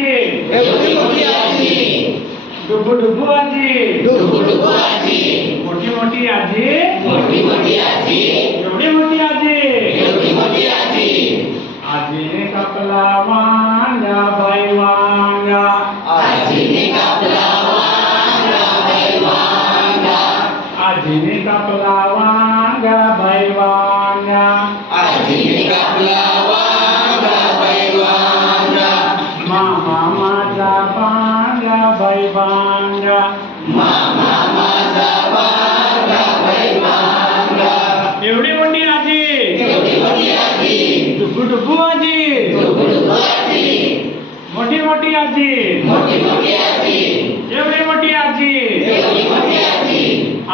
एवढी मोठी आजी डुबू डुबू आजी मोठी मोठी आजी एवढी मोठी आजी आजीने कापला वांगा बाई वांगा आजीने कापला वांगा बाई वांगा मामा माझा वांगा बाई वांगा एवढी मोठी आजी डुबू डुबू आजी मोठी मोठी आजी एवढी मोठी आजी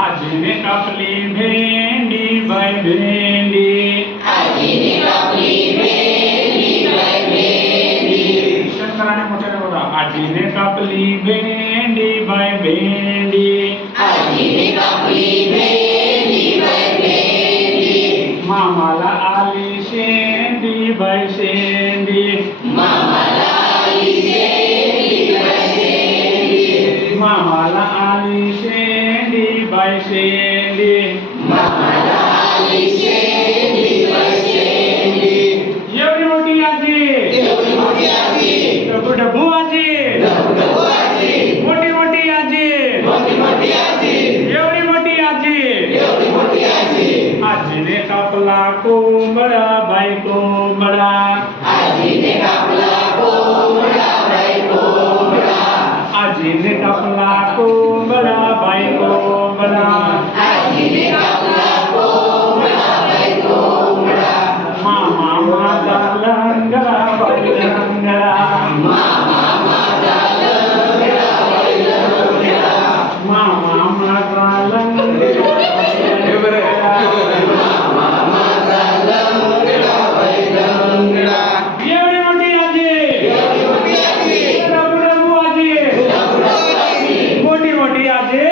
आजीने कापली भेंडी बाई भेंडी शंकराने मोठ्याने बोला आजीने कापली भेंडी बाई भेंडी मामाला आली शेंडी बाई शेंडी मामाला आली शेंडी बाई शेंडी एवढी मोठी आजी डबू डबू आजी मोठी मोठी आजी एवढी मोठी आजी आजीने कापला कोंबडा बाई कोंबडा आजीने कापला कोंबडा बाई कोंबडा मामा माझा लंगडा बाई लंगडा मामा माझा लंगडा एवढी मोठी आजी डबू डबू आजी मोठी मोठी आजी